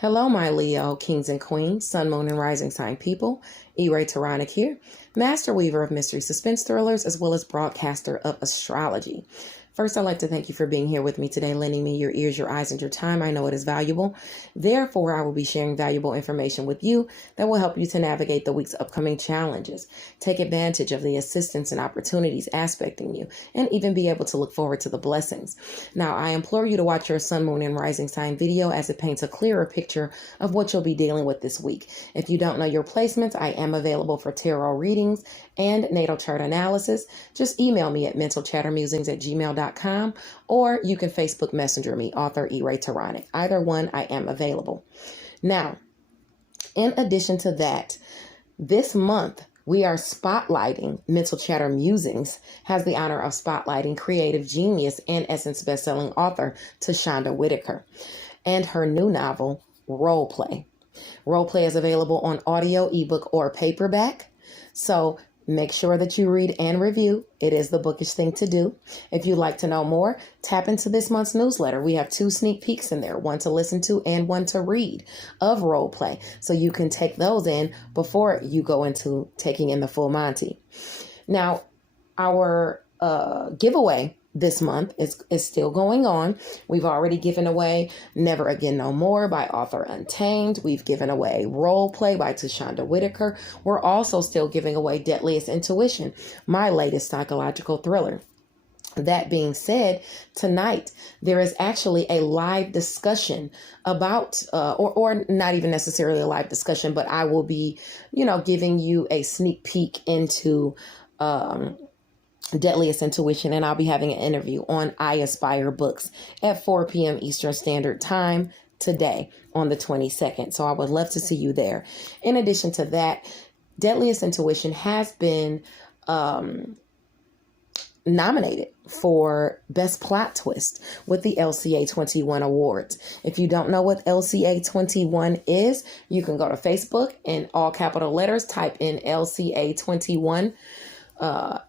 Hello, my Leo, kings and queens, sun, moon, and rising sign people. E-Ray Taronic here, master weaver of mystery suspense thrillers, as well as broadcaster of astrology. First, I'd like to thank you for being here with me today, lending me your ears, your eyes, and your time. I know it is valuable. Therefore, I will be sharing valuable information with you that will help you to navigate the week's upcoming challenges, take advantage of the assistance and opportunities aspecting you, and even be able to look forward to the blessings. Now, I implore you to watch your sun, moon, and rising sign video as it paints a clearer picture of what you'll be dealing with this week. If you don't know your placements, I am available for tarot readings and natal chart analysis. Just email me at mentalchattermusings@gmail.com, or you can Facebook Messenger me, author E-Ray Taronic. Either one, I am available. Now, in addition to that, this month we are spotlighting Mental Chatter Musings, has the honor of spotlighting creative genius and Essence bestselling author Tashonda Whitaker and her new novel, Roleplay. Roleplay is available on audio, ebook, or paperback. So make sure that you read and review. It is the bookish thing to do. If you'd like to know more, tap into this month's newsletter. We have 2 sneak peeks in there, one to listen to and one to read of Roleplay. So you can take those in before you go into taking in the full Monty. Now, our giveaway this month is still going on. We've already given away Never Again No More by author Untamed. We've given away Roleplay by Tashonda Whitaker. We're also still giving away Deadliest Intuition, my latest psychological thriller. That being said, tonight there is actually a live discussion about, or not even necessarily a live discussion, but I will be, giving you a sneak peek into Deadliest Intuition, and I'll be having an interview on I Aspire Books at 4 p.m. Eastern Standard Time today on the 22nd. So I would love to see you there. In addition to that, Deadliest Intuition has been nominated for Best Plot Twist with the LCA 21 Awards. If you don't know what LCA 21 is, you can go to Facebook and all capital letters, type in LCA 21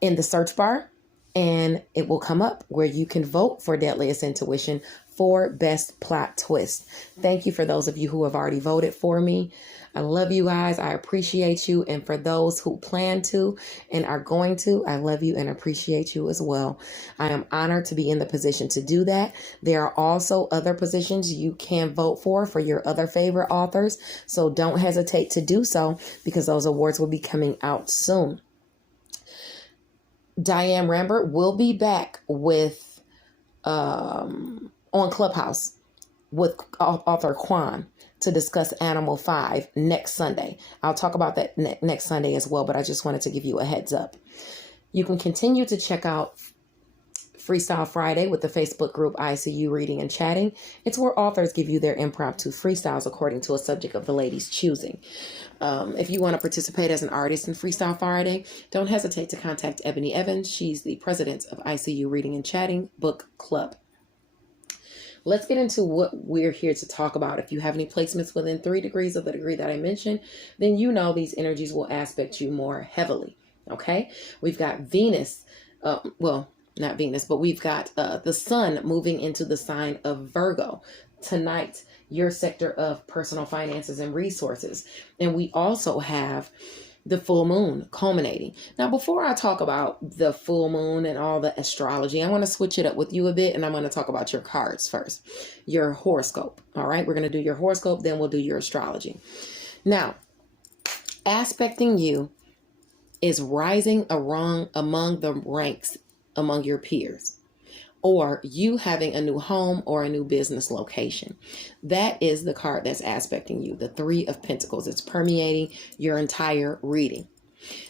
in the search bar, and it will come up where you can vote for Deadliest Intuition for Best Plot Twist. Thank you for those of you who have already voted for me. I love you guys. I appreciate you. And for those who plan to and are going to, I love you and appreciate you as well. I am honored to be in the position to do that. There are also other positions you can vote for your other favorite authors. So don't hesitate to do so, because those awards will be coming out soon. Diane Rambert will be back with on Clubhouse with author Quan to discuss Animal 5 next Sunday. I'll talk about that next Sunday as well, but I just wanted to give you a heads up. You can continue to check out Freestyle Friday with the Facebook group ICU Reading and Chatting. It's where authors give you their impromptu freestyles according to a subject of the lady's choosing. If you want to participate as an artist in Freestyle Friday, don't hesitate to contact Ebony Evans. She's the president of ICU Reading and Chatting Book Club. Let's get into what we're here to talk about. If you have any placements within 3 degrees of the degree that I mentioned, then you know these energies will aspect you more heavily. Okay? We've got Venus, not Venus, but we've got the sun moving into the sign of Virgo tonight, your sector of personal finances and resources. And we also have the full moon culminating. Now, before I talk about the full moon and all the astrology, I want to switch it up with you a bit, and I'm going to talk about your cards first, your horoscope. All right, we're going to do your horoscope, then we'll do your astrology. Now, aspecting you is rising among the ranks among your peers, or you having a new home or a new business location. That is the card that's aspecting you, the 3 of Pentacles. It's permeating your entire reading.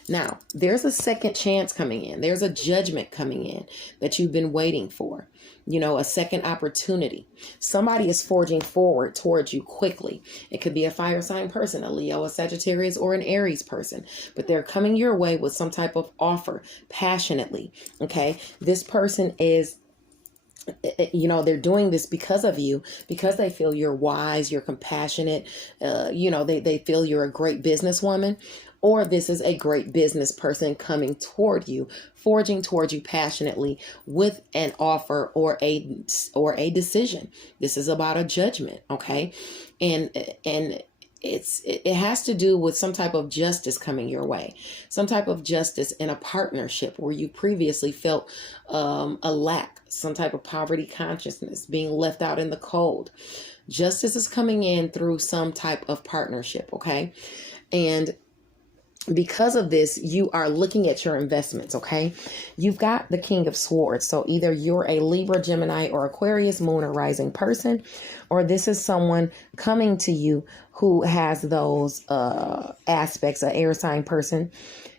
Now, there's a second chance coming in. There's a judgment coming in that you've been waiting for. A second opportunity. Somebody is forging forward towards you quickly. It could be a fire sign person, a Leo, a Sagittarius, or an Aries person, but they're coming your way with some type of offer passionately. Okay. This person is, they're doing this because of you, because they feel you're wise, you're compassionate. They feel you're a great businesswoman, or this is a great business person coming toward you, forging toward you passionately with an offer or a decision. This is about a judgment, okay? And it has to do with some type of justice coming your way, some type of justice in a partnership where you previously felt a lack, some type of poverty consciousness, being left out in the cold. Justice is coming in through some type of partnership, okay? And because of this, you are looking at your investments, okay? You've got the King of Swords. So either you're a Libra, Gemini, or Aquarius, moon or rising person, or this is someone coming to you who has those aspects, an air sign person,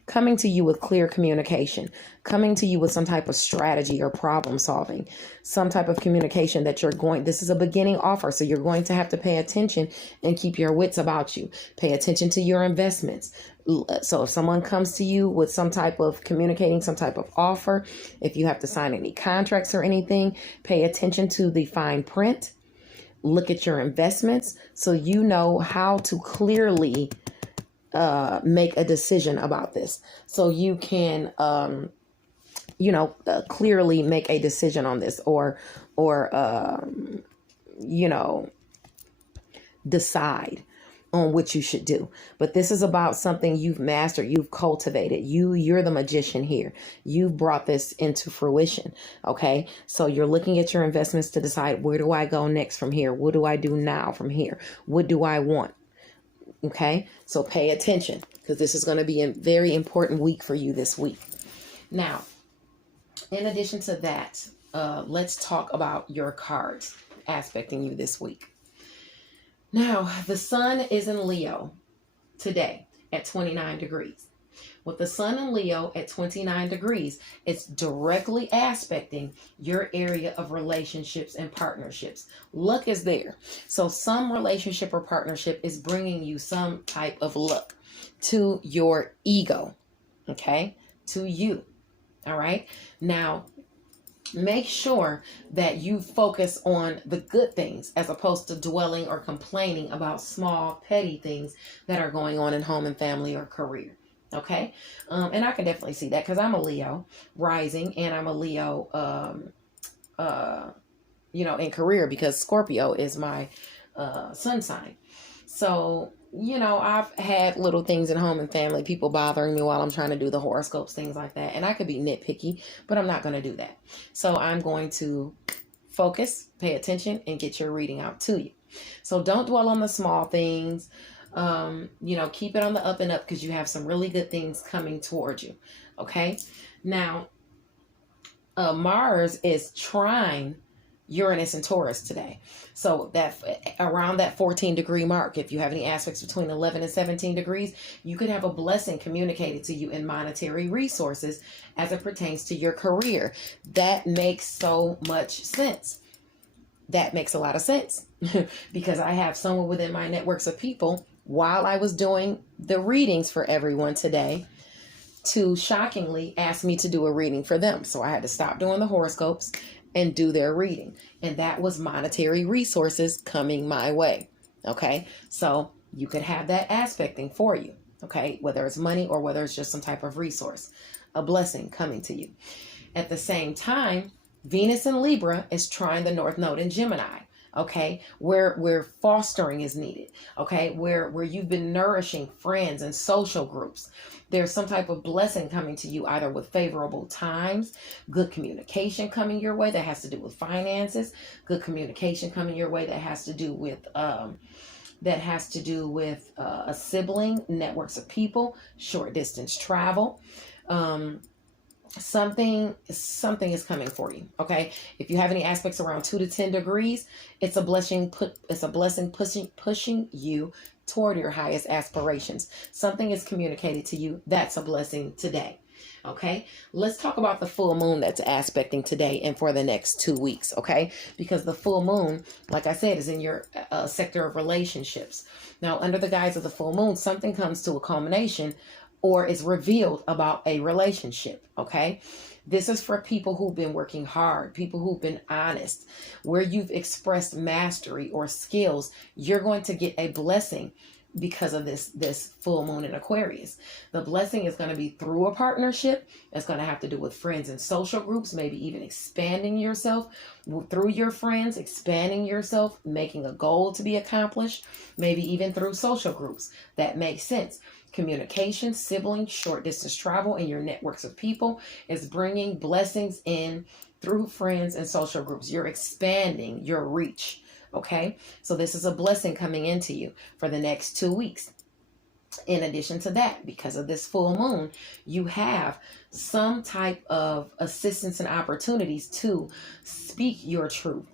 coming to you with clear communication, coming to you with some type of strategy or problem solving, some type of communication that this is a beginning offer. So you're going to have to pay attention and keep your wits about you. Pay attention to your investments. So if someone comes to you with some type of communicating, some type of offer, if you have to sign any contracts or anything, pay attention to the fine print. Look at your investments so you know how to clearly make a decision about this. So you can, clearly make a decision on this or decide on what you should do. But this is about something you've mastered, you've cultivated. You're the magician here. You've brought this into fruition. Okay. So you're looking at your investments to decide, where do I go next from here? What do I do now from here? What do I want? Okay. So pay attention, because this is going to be a very important week for you this week. Now, in addition to that, let's talk about your cards aspecting you this week. Now, the sun is in Leo today at 29 degrees. With the sun in Leo at 29 degrees, it's directly aspecting your area of relationships and partnerships. Luck is there. So some relationship or partnership is bringing you some type of luck to your ego, okay? To you, all right? Now, make sure that you focus on the good things as opposed to dwelling or complaining about small, petty things that are going on in home and family or career. Okay. And I can definitely see that because I'm a Leo rising and I'm a Leo, in career, because Scorpio is my sun sign. So, I've had little things in home and family, people bothering me while I'm trying to do the horoscopes, things like that. And I could be nitpicky, but I'm not going to do that. So I'm going to focus, pay attention, and get your reading out to you. So don't dwell on the small things. Keep it on the up and up, because you have some really good things coming towards you. Okay. Now, Mars is trine Uranus and Taurus today. So that around that 14 degree mark, if you have any aspects between 11 and 17 degrees, you could have a blessing communicated to you in monetary resources as it pertains to your career. That makes so much sense. That makes a lot of sense because I have someone within my networks of people, while I was doing the readings for everyone today, to shockingly ask me to do a reading for them. So I had to stop doing the horoscopes and do their reading. And that was monetary resources coming my way. Okay. So you could have that aspecting for you. Okay. Whether it's money or whether it's just some type of resource, a blessing coming to you. At the same time, Venus in Libra is trying the North Node in Gemini. Okay, where fostering is needed. Okay, where you've been nourishing friends and social groups. There's some type of blessing coming to you, either with favorable times, good communication coming your way that has to do with finances, good communication coming your way that has to do with a sibling, networks of people, short distance travel. Something is coming for you. Okay. If you have any aspects around 2 to 10 degrees, it's a blessing pushing you toward your highest aspirations. Something is communicated to you. That's a blessing today. Okay. Let's talk about the full moon that's aspecting today and for the next 2 weeks. Okay. Because the full moon, like I said, is in your sector of relationships. Now, under the guise of the full moon, something comes to a culmination or is revealed about a relationship, okay? This is for people who've been working hard, people who've been honest, where you've expressed mastery or skills. You're going to get a blessing because of this full moon in Aquarius. The blessing is going to be through a partnership. It's going to have to do with friends and social groups, maybe even expanding yourself through your friends, expanding yourself, making a goal to be accomplished, maybe even through social groups. That makes sense. Communication, siblings, short distance travel, and your networks of people is bringing blessings in through friends and social groups. You're expanding your reach. Okay, so this is a blessing coming into you for the next 2 weeks. In addition to that, because of this full moon, you have some type of assistance and opportunities to speak your truth,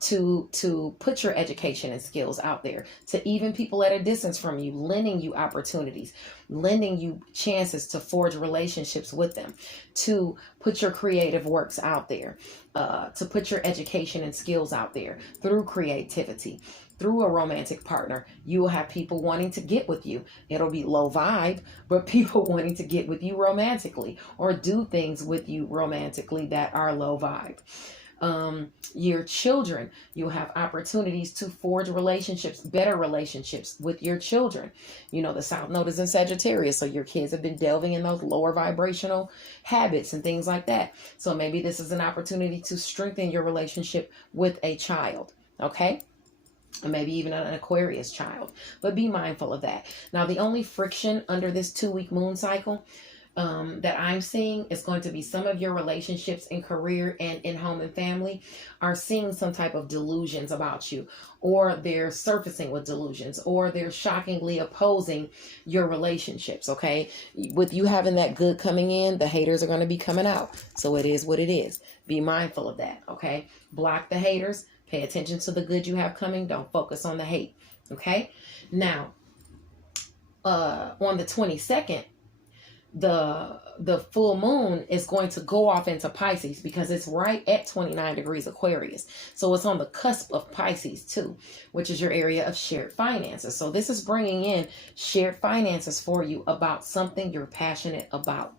to put your education and skills out there, to even people at a distance from you, lending you opportunities, lending you chances to forge relationships with them, to put your creative works out there, to put your education and skills out there through creativity. Through a romantic partner, you will have people wanting to get with you. It'll be low vibe, but people wanting to get with you romantically or do things with you romantically that are low vibe. Your children, you'll have opportunities to forge relationships, better relationships with your children. You know, the South Node is in Sagittarius, so your kids have been delving in those lower vibrational habits and things like that. So maybe this is an opportunity to strengthen your relationship with a child, okay? And maybe even an Aquarius child, but be mindful of that. Now, the only friction under this 2-week moon cycle that I'm seeing is going to be some of your relationships in career and in home and family are seeing some type of delusions about you, or they're surfacing with delusions, or they're shockingly opposing your relationships. Okay, with you having that good coming in, the haters are going to be coming out. So it is what it is. Be mindful of that. Okay, block the haters. Pay attention to the good you have coming. Don't focus on the hate. Okay. Now, on the 22nd, the full moon is going to go off into Pisces because it's right at 29 degrees Aquarius. So it's on the cusp of Pisces too, which is your area of shared finances. So this is bringing in shared finances for you about something you're passionate about.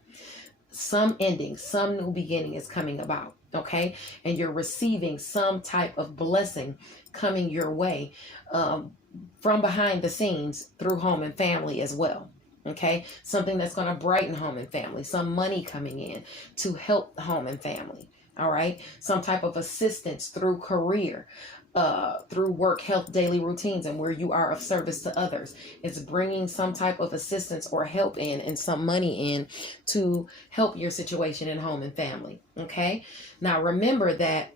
Some ending, some new beginning is coming about. Okay, and you're receiving some type of blessing coming your way from behind the scenes through home and family as well. Okay, something that's going to brighten home and family, some money coming in to help home and family. All right, some type of assistance through career, through work, health, daily routines, and where you are of service to others. It's bringing some type of assistance or help in and some money in to help your situation in home and family. Okay, now remember that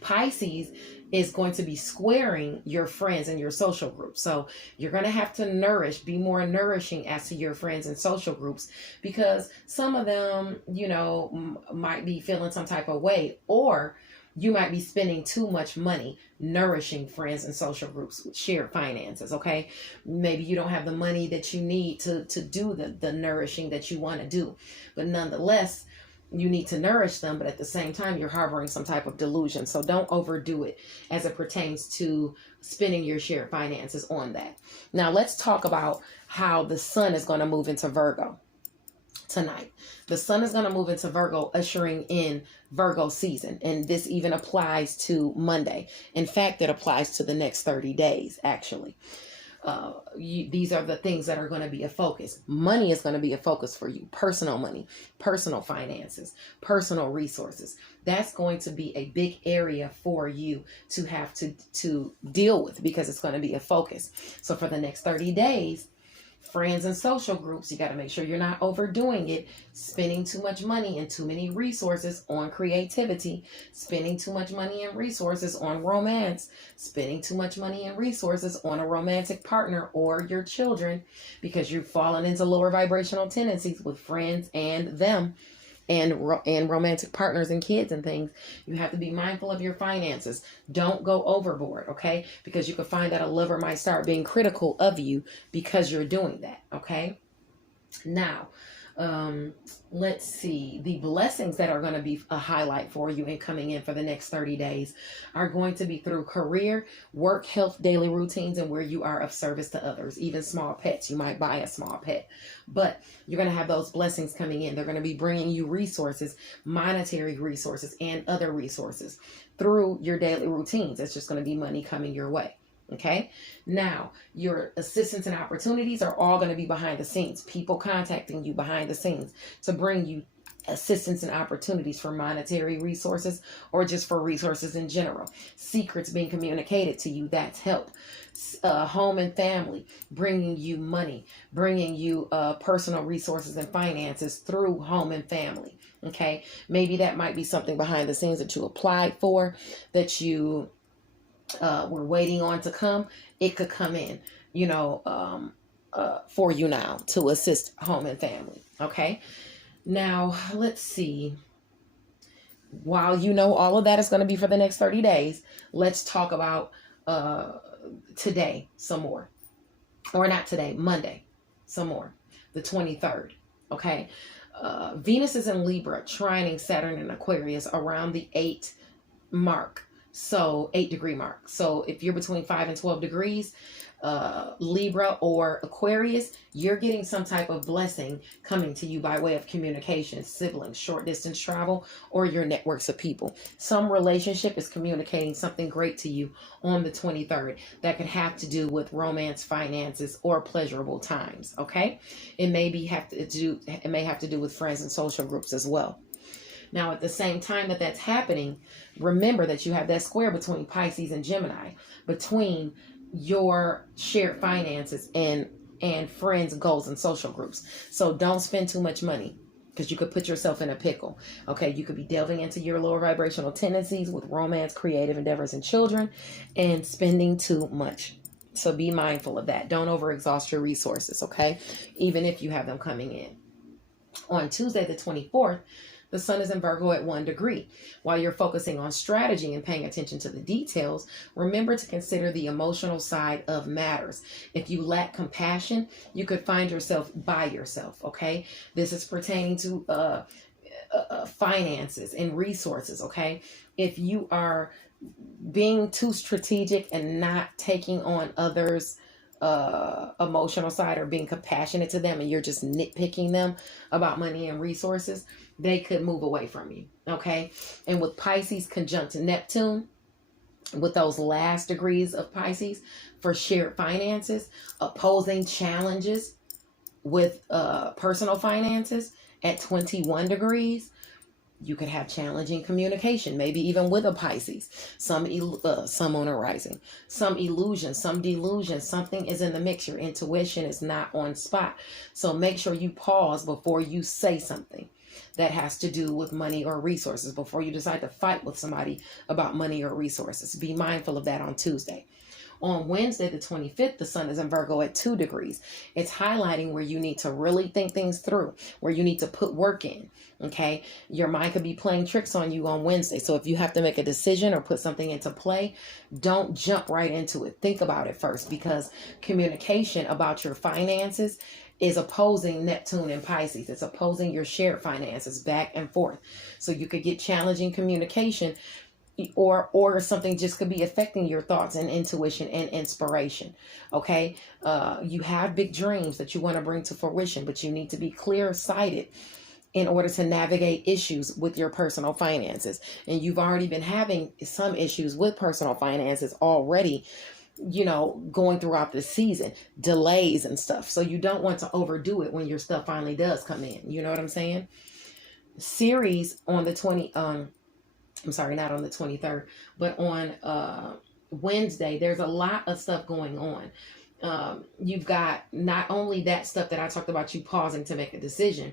Pisces is going to be squaring your friends and your social groups. So you're going to have to be more nourishing as to your friends and social groups, because some of them, you know, might be feeling some type of way, or you might be spending too much money nourishing friends and social groups with shared finances, okay? Maybe you don't have the money that you need to do the nourishing that you want to do. But nonetheless, you need to nourish them, but at the same time, you're harboring some type of delusion. So don't overdo it as it pertains to spending your shared finances on that. Now, let's talk about how the sun is going to move into Virgo tonight. The sun is going to move into Virgo, ushering in Virgo season. And this even applies to Monday. In fact, it applies to the next 30 days, actually. These are the things that are going to be a focus. Money is going to be a focus for you. Personal money, personal finances, personal resources. That's going to be a big area for you to have to deal with, because it's going to be a focus. So for the next 30 days, friends and social groups, you got to make sure you're not overdoing it, spending too much money and too many resources on creativity, spending too much money and resources on romance, spending too much money and resources on a romantic partner or your children, because you've fallen into lower vibrational tendencies with friends and them. And romantic partners and kids and things. You have to be mindful of your finances. Don't go overboard, okay? Because you can find that a lover might start being critical of you because you're doing that, okay? Now, let's see. The blessings that are going to be a highlight for you and coming in for the next 30 days are going to be through career, work, health, daily routines, and where you are of service to others, even small pets. You might buy a small pet, but you're going to have those blessings coming in. They're going to be bringing you resources, monetary resources, and other resources through your daily routines. It's just going to be money coming your way. Okay. Now, your assistance and opportunities are all going to be behind the scenes. People contacting you behind the scenes to bring you assistance and opportunities for monetary resources or just for resources in general. Secrets being communicated to you, that's help. Home and family bringing you money, bringing you personal resources and finances through home and family. Okay. Maybe that might be something behind the scenes that you applied for, that you we're waiting on to come. It could come in, for you now to assist home and family. Okay. Now, let's see. While you know all of that is going to be for the next 30 days, let's talk about today some more. Or not today, Monday, some more. The 23rd. Okay. Venus is in Libra, trining Saturn in Aquarius around the 8 mark. So 8-degree mark. So if you're between 5 and 12 degrees, Libra or Aquarius, you're getting some type of blessing coming to you by way of communication, siblings, short distance travel, or your networks of people. Some relationship is communicating something great to you on the 23rd that could have to do with romance, finances, or pleasurable times. Okay. It may have to do with friends and social groups as well. Now, at the same time that that's happening, remember that you have that square between Pisces and Gemini, between your shared finances and friends, goals, and social groups. So don't spend too much money because you could put yourself in a pickle. Okay, you could be delving into your lower vibrational tendencies with romance, creative endeavors, and children, and spending too much. So be mindful of that. Don't overexhaust your resources, okay? Even if you have them coming in. On Tuesday, the 24th, the sun is in Virgo at 1 degree. While you're focusing on strategy and paying attention to the details, remember to consider the emotional side of matters. If you lack compassion, you could find yourself by yourself, okay? This is pertaining to finances and resources, okay? If you are being too strategic and not taking on others' emotional side or being compassionate to them, and you're just nitpicking them about money and resources, they could move away from you. Okay. And with Pisces conjunct Neptune, with those last degrees of Pisces for shared finances, opposing challenges with personal finances at 21 degrees, you could have challenging communication, maybe even with a Pisces, some on a rising, some illusion, some delusion, something is in the mix. Your intuition is not on spot. So make sure you pause before you say something that has to do with money or resources, before you decide to fight with somebody about money or resources. Be mindful of that on Tuesday. On Wednesday, the 25th, the sun is in Virgo at 2 degrees. It's highlighting where you need to really think things through, where you need to put work in. Okay. Your mind could be playing tricks on you on Wednesday. So if you have to make a decision or put something into play, don't jump right into it. Think about it first, because communication about your finances is opposing Neptune and Pisces. It's opposing your shared finances back and forth. So you could get challenging communication, or something just could be affecting your thoughts and intuition and inspiration. Okay. You have big dreams that you want to bring to fruition, but you need to be clear-sighted in order to navigate issues with your personal finances. And you've already been having some issues with personal finances already, going throughout the season, delays and stuff. So you don't want to overdo it when your stuff finally does come in. You know what I'm saying? Ceres on the not on the 23rd, but on Wednesday, there's a lot of stuff going on. You've got not only that stuff that I talked about, you pausing to make a decision.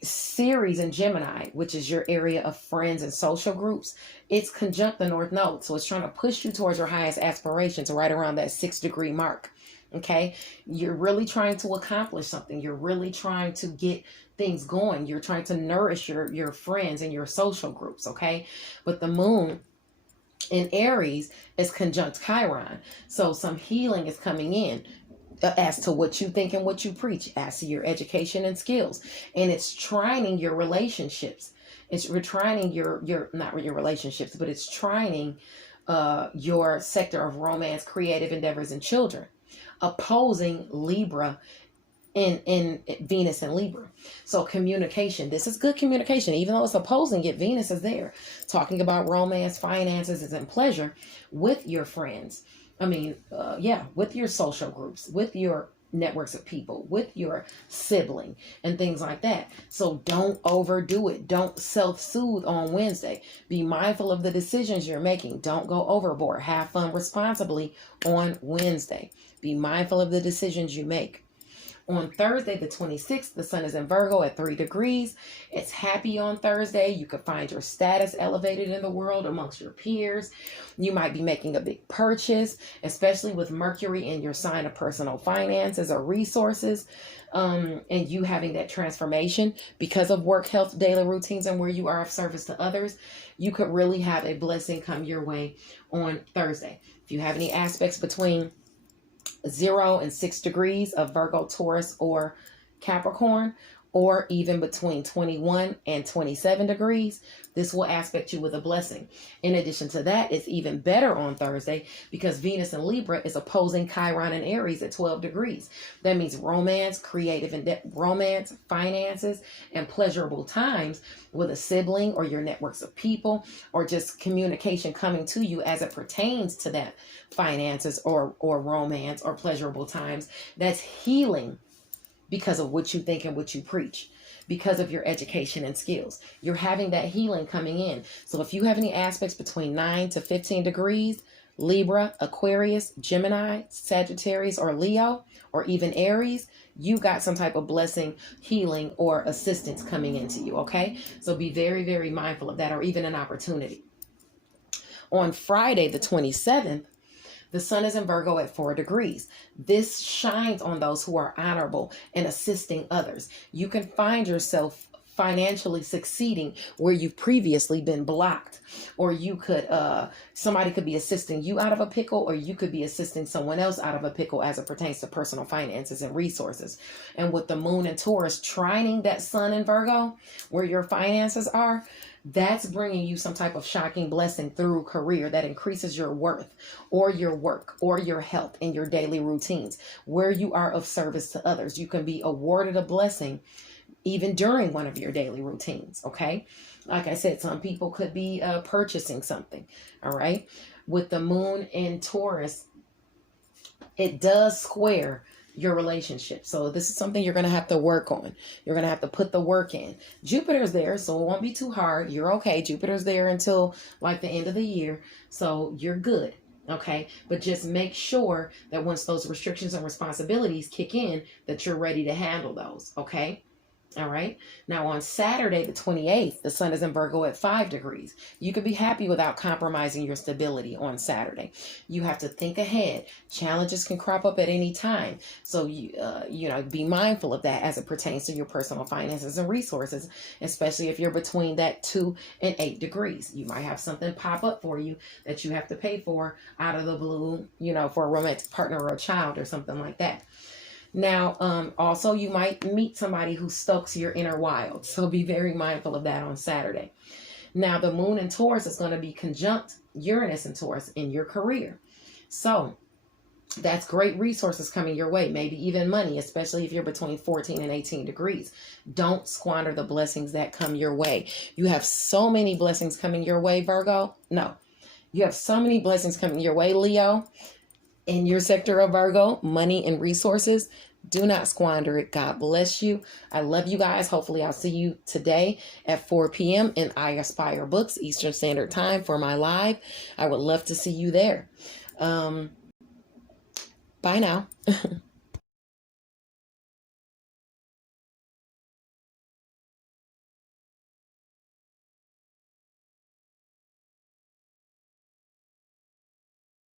Ceres and Gemini, which is your area of friends and social groups, it's conjunct the North Node. So it's trying to push you towards your highest aspirations right around that 6-degree mark. Okay. You're really trying to accomplish something. You're really trying to get things going. You're trying to nourish your friends and your social groups. Okay. But the moon in Aries is conjunct Chiron. So some healing is coming in as to what you think and what you preach, as to your education and skills. And it's trining your relationships. It's retrining your not your relationships, but it's trining your sector of romance, creative endeavors, and children. Opposing Libra in Venus and Libra. So communication, this is good communication, even though it's opposing it. Venus is there talking about romance, finances, and pleasure with your friends. I mean, with your social groups, with your networks of people, with your sibling and things like that. So don't overdo it. Don't self-soothe on Wednesday. Be mindful of the decisions you're making. Don't go overboard. Have fun responsibly on Wednesday. Be mindful of the decisions you make. On Thursday, the 26th, the sun is in Virgo at 3 degrees. It's happy on Thursday. You could find your status elevated in the world amongst your peers. You might be making a big purchase, especially with Mercury in your sign of personal finances or resources, and you having that transformation because of work, health, daily routines, and where you are of service to others. You could really have a blessing come your way on Thursday. If you have any aspects between 0 and 6 degrees of Virgo, Taurus, or Capricorn, or even between 21 and 27 degrees, this will aspect you with a blessing. In addition to that, it's even better on Thursday because Venus in Libra is opposing Chiron and Aries at 12 degrees. That means romance, romance, finances, and pleasurable times with a sibling or your networks of people, or just communication coming to you as it pertains to that finances or romance or pleasurable times. That's healing because of what you think and what you preach, because of your education and skills. You're having that healing coming in. So if you have any aspects between 9 to 15 degrees, Libra, Aquarius, Gemini, Sagittarius, or Leo, or even Aries, you got some type of blessing, healing, or assistance coming into you, okay? So be very, very mindful of that, or even an opportunity. On Friday, the 27th, the sun is in Virgo at 4 degrees. This shines on those who are honorable and assisting others. You can find yourself financially succeeding where you've previously been blocked, or you could, somebody could be assisting you out of a pickle, or you could be assisting someone else out of a pickle as it pertains to personal finances and resources. And with the moon and Taurus trining that sun in Virgo, where your finances are, that's bringing you some type of shocking blessing through career that increases your worth, or your work, or your health in your daily routines, where you are of service to others. You can be awarded a blessing even during one of your daily routines, okay? Like I said, some people could be purchasing something, all right? With the moon in Taurus, it does square your relationship. So this is something you're going to have to work on. You're going to have to put the work in. Jupiter's there, so it won't be too hard. You're okay. Jupiter's there until like the end of the year. So you're good. Okay. But just make sure that once those restrictions and responsibilities kick in, that you're ready to handle those. Okay. All right. Now on Saturday, the 28th, the sun is in Virgo at 5 degrees. You could be happy without compromising your stability on Saturday. You have to think ahead. Challenges can crop up at any time. So be mindful of that as it pertains to your personal finances and resources, especially if you're between that 2 and 8 degrees. You might have something pop up for you that you have to pay for out of the blue, for a romantic partner or a child or something like that. Now, also you might meet somebody who stokes your inner wild. So be very mindful of that on Saturday. Now, the moon in Taurus is going to be conjunct Uranus in Taurus in your career. So that's great resources coming your way, maybe even money, especially if you're between 14 and 18 degrees. Don't squander the blessings that come your way. You have so many blessings coming your way, Virgo. No, you have so many blessings coming your way, Leo. In your sector of Virgo, money and resources, do not squander it. God bless you. I love you guys. Hopefully I'll see you today at 4 p.m. in I Aspire Books, Eastern Standard Time for my live. I would love to see you there. Bye now.